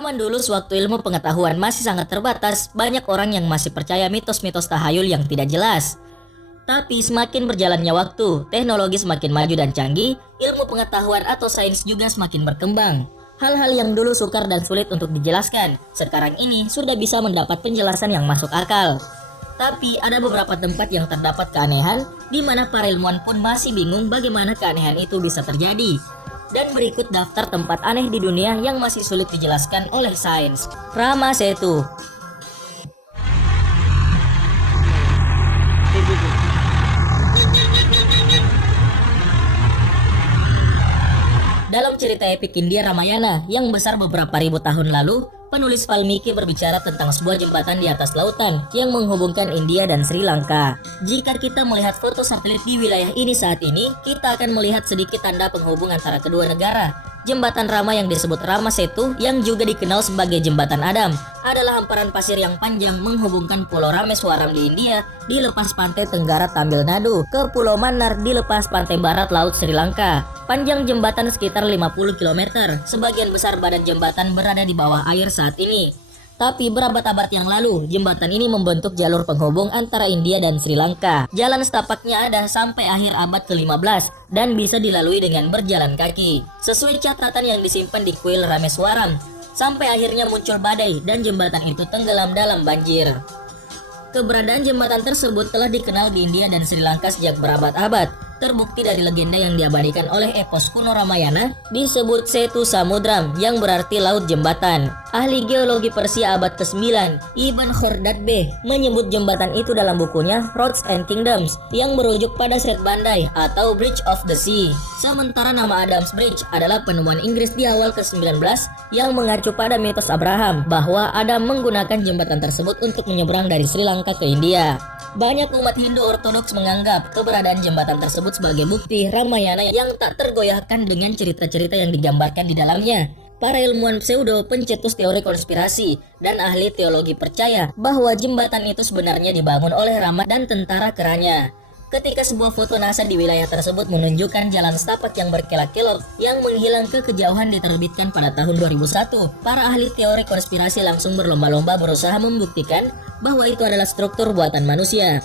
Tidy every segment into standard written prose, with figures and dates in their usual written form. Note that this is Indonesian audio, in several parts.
Zaman dulu sewaktu ilmu pengetahuan masih sangat terbatas, banyak orang yang masih percaya mitos-mitos tahayul yang tidak jelas. Tapi semakin berjalannya waktu, teknologi semakin maju dan canggih, ilmu pengetahuan atau sains juga semakin berkembang. Hal-hal yang dulu sukar dan sulit untuk dijelaskan, sekarang ini sudah bisa mendapat penjelasan yang masuk akal. Tapi ada beberapa tempat yang terdapat keanehan, di mana para ilmuwan pun masih bingung bagaimana keanehan itu bisa terjadi. Dan berikut daftar tempat aneh di dunia yang masih sulit dijelaskan oleh sains. Rama Setu. Dalam cerita epik India Ramayana yang besar beberapa ribu tahun lalu, penulis Valmiki berbicara tentang sebuah jembatan di atas lautan yang menghubungkan India dan Sri Lanka. Jika kita melihat foto satelit di wilayah ini saat ini, kita akan melihat sedikit tanda penghubung antara kedua negara. Jembatan Rama yang disebut Rama Setu, yang juga dikenal sebagai Jembatan Adam, adalah hamparan pasir yang panjang menghubungkan Pulau Rameswaram di India di lepas pantai tenggara Tamil Nadu ke Pulau Mannar di lepas pantai barat laut Sri Lanka. Panjang jembatan sekitar 50 km, sebagian besar badan jembatan berada di bawah air saat ini. Tapi berabad-abad yang lalu, jembatan ini membentuk jalur penghubung antara India dan Sri Lanka. Jalan setapaknya ada sampai akhir abad ke-15 dan bisa dilalui dengan berjalan kaki. Sesuai catatan yang disimpan di kuil Rameswaram, sampai akhirnya muncul badai dan jembatan itu tenggelam dalam banjir. Keberadaan jembatan tersebut telah dikenal di India dan Sri Lanka sejak berabad-abad. Terbukti dari legenda yang diabadikan oleh epos kuno Ramayana disebut Setu Samudram yang berarti laut jembatan. Ahli geologi Persia abad ke-9, Ibn Khordadbeh, menyebut jembatan itu dalam bukunya Roads and Kingdoms yang merujuk pada Selat Bandai atau Bridge of the Sea. Sementara nama Adam's Bridge adalah penemuan Inggris di awal ke-19 yang mengacu pada mitos Abraham bahwa Adam menggunakan jembatan tersebut untuk menyeberang dari Sri Lanka ke India. Banyak umat Hindu Ortodoks menganggap keberadaan jembatan tersebut sebagai bukti Ramayana yang tak tergoyahkan dengan cerita-cerita yang digambarkan di dalamnya. Para ilmuwan pseudo, pencetus teori konspirasi, dan ahli teologi percaya bahwa jembatan itu sebenarnya dibangun oleh Rama dan tentara keranya. Ketika sebuah foto NASA di wilayah tersebut menunjukkan jalan setapak yang berkelok-kelok yang menghilang ke kejauhan diterbitkan pada tahun 2001, para ahli teori konspirasi langsung berlomba-lomba berusaha membuktikan bahwa itu adalah struktur buatan manusia.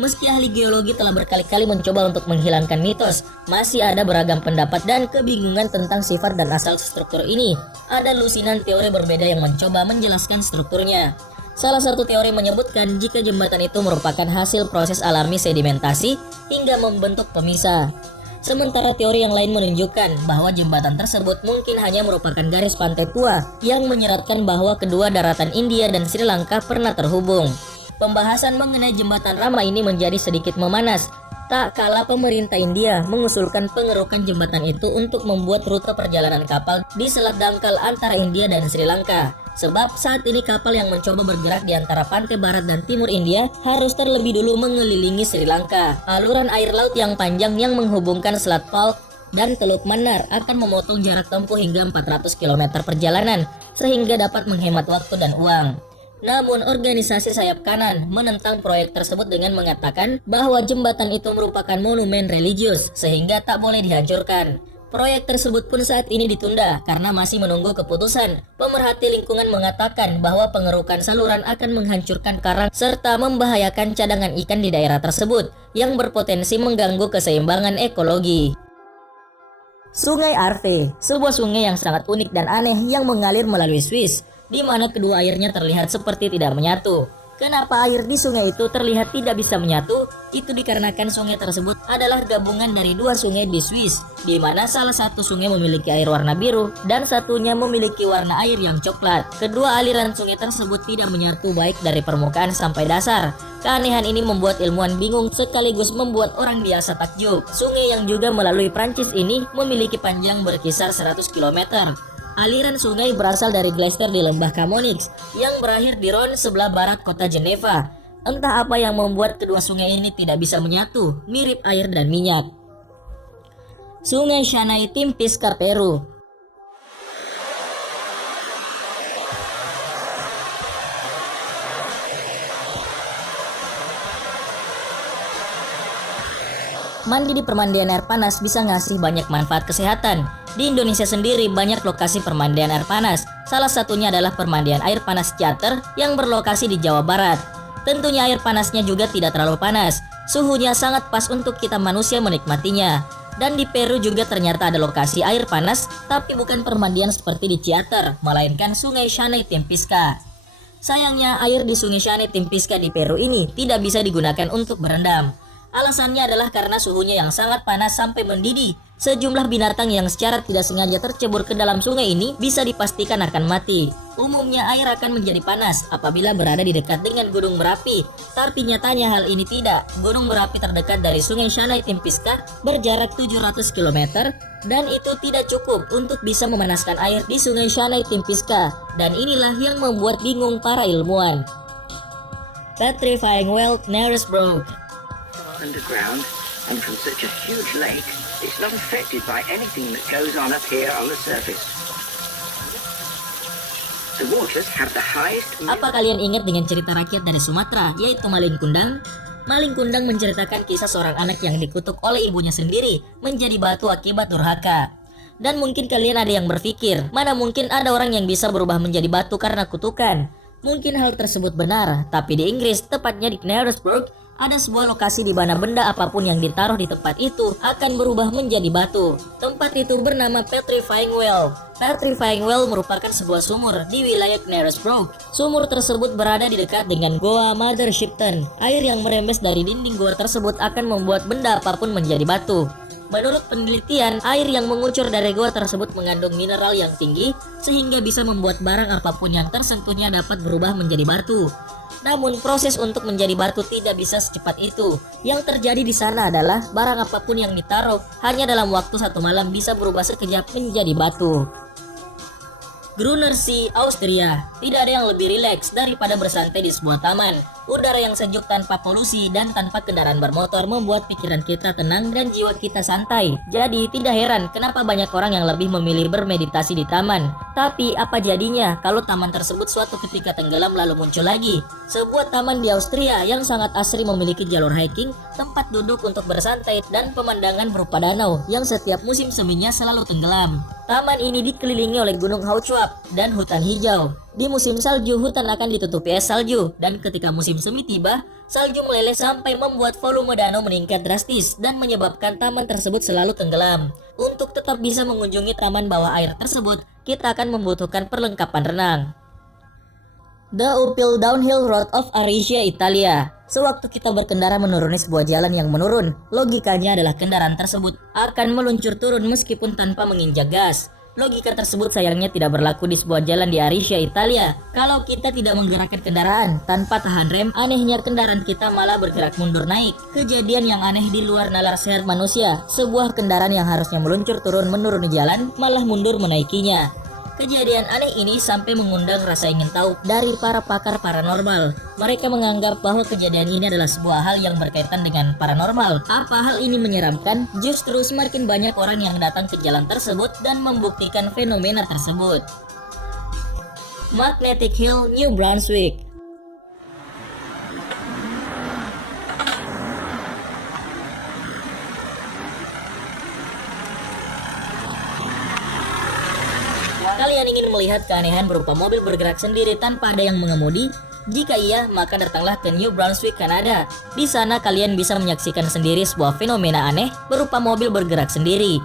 Meski ahli geologi telah berkali-kali mencoba untuk menghilangkan mitos, masih ada beragam pendapat dan kebingungan tentang sifat dan asal struktur ini. Ada lusinan teori berbeda yang mencoba menjelaskan strukturnya. Salah satu teori menyebutkan jika jembatan itu merupakan hasil proses alami sedimentasi hingga membentuk pemisah. Sementara teori yang lain menunjukkan bahwa jembatan tersebut mungkin hanya merupakan garis pantai tua yang menyeratkan bahwa kedua daratan India dan Sri Lanka pernah terhubung. Pembahasan mengenai jembatan Rama ini menjadi sedikit memanas. Tak kala pemerintah India mengusulkan pengerukan jembatan itu untuk membuat rute perjalanan kapal di Selat Dangkal antara India dan Sri Lanka. Sebab saat ini kapal yang mencoba bergerak di antara pantai barat dan timur India harus terlebih dulu mengelilingi Sri Lanka. Aluran air laut yang panjang yang menghubungkan Selat Palk dan Teluk Mannar akan memotong jarak tempuh hingga 400 km perjalanan, sehingga dapat menghemat waktu dan uang. Namun organisasi sayap kanan menentang proyek tersebut dengan mengatakan bahwa jembatan itu merupakan monumen religius sehingga tak boleh dihancurkan. Proyek tersebut pun saat ini ditunda karena masih menunggu keputusan. Pemerhati lingkungan mengatakan bahwa pengerukan saluran akan menghancurkan karang serta membahayakan cadangan ikan di daerah tersebut yang berpotensi mengganggu keseimbangan ekologi. Sungai Arve, sebuah sungai yang sangat unik dan aneh yang mengalir melalui Swiss, di mana kedua airnya terlihat seperti tidak menyatu. Kenapa air di sungai itu terlihat tidak bisa menyatu? Itu dikarenakan sungai tersebut adalah gabungan dari dua sungai di Swiss, di mana salah satu sungai memiliki air warna biru dan satunya memiliki warna air yang coklat. Kedua aliran sungai tersebut tidak menyatu baik dari permukaan sampai dasar. Keanehan ini membuat ilmuwan bingung sekaligus membuat orang biasa takjub. Sungai yang juga melalui Prancis ini memiliki panjang berkisar 100 km. Aliran sungai berasal dari glacier di lembah Chamonix yang berakhir di Rhône sebelah barat kota Geneva. Entah apa yang membuat kedua sungai ini tidak bisa menyatu, mirip air dan minyak. Sungai Shanai Timpiskar, Peru. Mandi di permandian air panas bisa ngasih banyak manfaat kesehatan. Di Indonesia sendiri banyak lokasi permandian air panas Salah satunya adalah permandian air panas Ciater yang berlokasi di Jawa Barat. Tentunya air panasnya juga tidak terlalu panas. Suhunya sangat pas untuk kita manusia menikmatinya. Dan di Peru juga ternyata ada lokasi air panas, tapi bukan permandian seperti di Ciater, melainkan Sungai Shanay Timpisca. Sayangnya air di Sungai Shanay Timpisca di Peru ini tidak bisa digunakan untuk berendam. Alasannya adalah karena suhunya yang sangat panas sampai mendidih. Sejumlah binatang yang secara tidak sengaja tercebur ke dalam sungai ini bisa dipastikan akan mati. Umumnya air akan menjadi panas apabila berada di dekat dengan gunung berapi, tapi nyatanya hal ini tidak. Gunung berapi terdekat dari Sungai Shanay Timpisca berjarak 700 km dan itu tidak cukup untuk bisa memanaskan air di Sungai Shanay Timpisca, dan inilah yang membuat bingung para ilmuwan. Petrifying well nearest broke. Underground and from such a huge lake, it's not affected by anything that goes on up here on the surface. The waters have the highest... Apa kalian ingat dengan cerita rakyat dari Sumatera, yaitu Maling Kundang? Maling Kundang menceritakan kisah seorang anak yang dikutuk oleh ibunya sendiri menjadi batu akibat durhaka. Dan mungkin kalian ada yang berpikir, mana mungkin ada orang yang bisa berubah menjadi batu karena kutukan? Mungkin hal tersebut benar, tapi di Inggris, tepatnya di Knaresborough, ada sebuah lokasi di mana benda apapun yang ditaruh di tempat itu akan berubah menjadi batu. Tempat itu bernama Petrifying Well. Petrifying Well merupakan sebuah sumur di wilayah Knaresborough. Sumur tersebut berada di dekat dengan Goa Mother Shipton. Air yang merembes dari dinding goa tersebut akan membuat benda apapun menjadi batu. Menurut penelitian, air yang mengucur dari goa tersebut mengandung mineral yang tinggi sehingga bisa membuat barang apapun yang tersentuhnya dapat berubah menjadi batu. Namun proses untuk menjadi batu tidak bisa secepat itu. Yang terjadi di sana adalah barang apapun yang ditaruh hanya dalam waktu 1 malam bisa berubah sekejap menjadi batu. Grüner See, Austria. Tidak ada yang lebih rileks daripada bersantai di sebuah taman. Udara yang sejuk tanpa polusi dan tanpa kendaraan bermotor membuat pikiran kita tenang dan jiwa kita santai. Jadi tidak heran kenapa banyak orang yang lebih memilih bermeditasi di taman. Tapi apa jadinya kalau taman tersebut suatu ketika tenggelam lalu muncul lagi? Sebuah taman di Austria yang sangat asri memiliki jalur hiking, tempat duduk untuk bersantai, dan pemandangan berupa danau yang setiap musim seminya selalu tenggelam. Taman ini dikelilingi oleh Gunung Hauchuap dan hutan hijau. Di musim salju, hutan akan ditutupi es salju, dan ketika musim semi tiba, salju meleleh sampai membuat volume danau meningkat drastis dan menyebabkan taman tersebut selalu tenggelam. Untuk tetap bisa mengunjungi taman bawah air tersebut, kita akan membutuhkan perlengkapan renang. The Uphill Downhill Road of Ariccia, Italia. Sewaktu kita berkendara menuruni sebuah jalan yang menurun, logikanya adalah kendaraan tersebut akan meluncur turun meskipun tanpa menginjak gas. Logika tersebut sayangnya tidak berlaku di sebuah jalan di Ariccia, Italia. Kalau kita tidak menggerakkan kendaraan tanpa tahan rem, anehnya kendaraan kita malah bergerak mundur naik. Kejadian yang aneh di luar nalar sehat manusia. Sebuah kendaraan yang harusnya meluncur turun menuruni jalan malah mundur menaikinya. Kejadian aneh ini sampai mengundang rasa ingin tahu dari para pakar paranormal. Mereka menganggap bahwa kejadian ini adalah sebuah hal yang berkaitan dengan paranormal. Apa hal ini menyeramkan? Justru semakin banyak orang yang datang ke jalan tersebut dan membuktikan fenomena tersebut. Magnetic Hill, New Brunswick. Kalian ingin melihat keanehan berupa mobil bergerak sendiri tanpa ada yang mengemudi? Jika iya, maka datanglah ke New Brunswick, Kanada. Di sana kalian bisa menyaksikan sendiri sebuah fenomena aneh berupa mobil bergerak sendiri.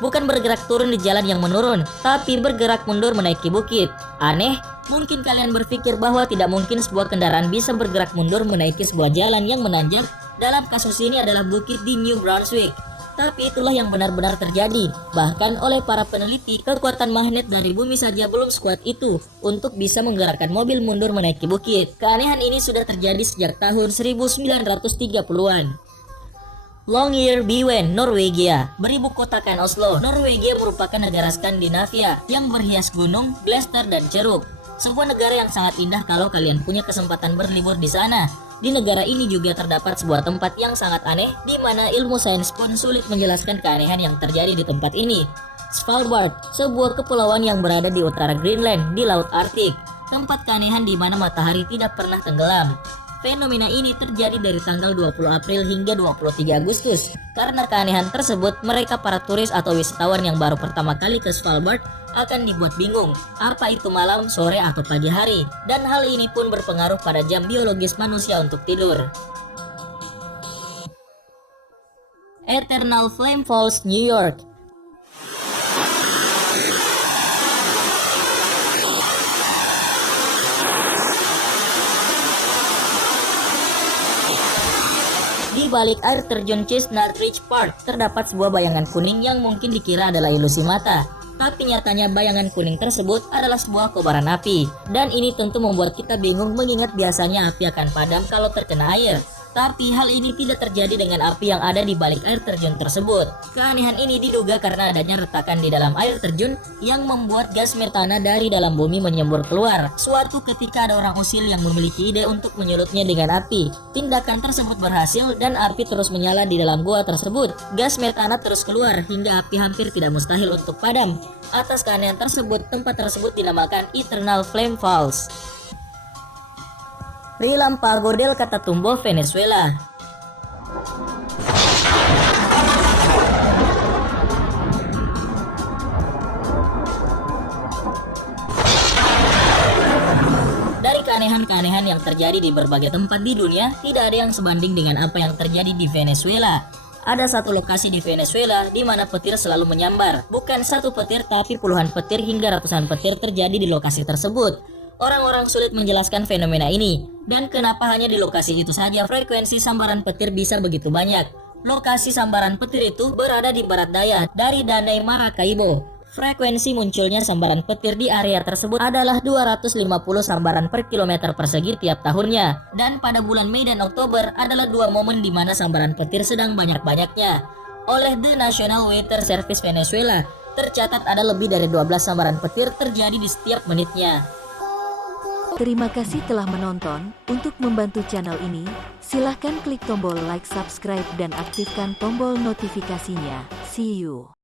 Bukan bergerak turun di jalan yang menurun, tapi bergerak mundur menaiki bukit. Aneh? Mungkin kalian berpikir bahwa tidak mungkin sebuah kendaraan bisa bergerak mundur menaiki sebuah jalan yang menanjak. Dalam kasus ini adalah bukit di New Brunswick. Tapi itulah yang benar-benar terjadi. Bahkan oleh para peneliti, kekuatan magnet dari bumi saja belum sekuat itu untuk bisa menggerakkan mobil mundur menaiki bukit. Keanehan ini sudah terjadi sejak tahun 1930-an. Longyearbyen, Norwegia. Beribu kotakan Oslo, Norwegia merupakan negara Skandinavia yang berhias gunung, glacier, dan ceruk. Sebuah negara yang sangat indah kalau kalian punya kesempatan berlibur di sana. Di negara ini juga terdapat sebuah tempat yang sangat aneh di mana ilmu sains pun sulit menjelaskan keanehan yang terjadi di tempat ini. Svalbard, sebuah kepulauan yang berada di utara Greenland di Laut Arktik. Tempat keanehan di mana matahari tidak pernah tenggelam. Fenomena ini terjadi dari tanggal 20 April hingga 23 Agustus. Karena keanehan tersebut, mereka para turis atau wisatawan yang baru pertama kali ke Svalbard akan dibuat bingung apa itu malam, sore, atau pagi hari, dan hal ini pun berpengaruh pada jam biologis manusia untuk tidur. Eternal Flame Falls, New York. Di balik air terjun Chestnut Ridge Park, terdapat sebuah bayangan kuning yang mungkin dikira adalah ilusi mata. Tapi nyatanya bayangan kuning tersebut adalah sebuah kobaran api. Dan ini tentu membuat kita bingung mengingat biasanya api akan padam kalau terkena air. Tapi hal ini tidak terjadi dengan api yang ada di balik air terjun tersebut. Keanehan ini diduga karena adanya retakan di dalam air terjun yang membuat gas metana dari dalam bumi menyembur keluar. Suatu ketika ada orang usil yang memiliki ide untuk menyulutnya dengan api. Tindakan tersebut berhasil dan api terus menyala di dalam gua tersebut. Gas metana terus keluar hingga api hampir tidak mustahil untuk padam. Atas keanehan tersebut, tempat tersebut dinamakan Eternal Flame Falls. Relampago del Catatumbo, Venezuela. Dari keanehan-keanehan yang terjadi di berbagai tempat di dunia, tidak ada yang sebanding dengan apa yang terjadi di Venezuela. Ada satu lokasi di Venezuela di mana petir selalu menyambar. Bukan satu petir, tapi puluhan petir hingga ratusan petir terjadi di lokasi tersebut. Orang-orang sulit menjelaskan fenomena ini, dan kenapa hanya di lokasi itu saja frekuensi sambaran petir bisa begitu banyak. Lokasi sambaran petir itu berada di barat daya dari Danai Maracaibo. Frekuensi munculnya sambaran petir di area tersebut adalah 250 sambaran per kilometer persegi tiap tahunnya. Dan pada bulan Mei dan Oktober adalah dua momen di mana sambaran petir sedang banyak-banyaknya. Oleh The National Weather Service Venezuela, tercatat ada lebih dari 12 sambaran petir terjadi di setiap menitnya. Terima kasih telah menonton. Untuk membantu channel ini, silahkan klik tombol like, subscribe, dan aktifkan tombol notifikasinya. See you.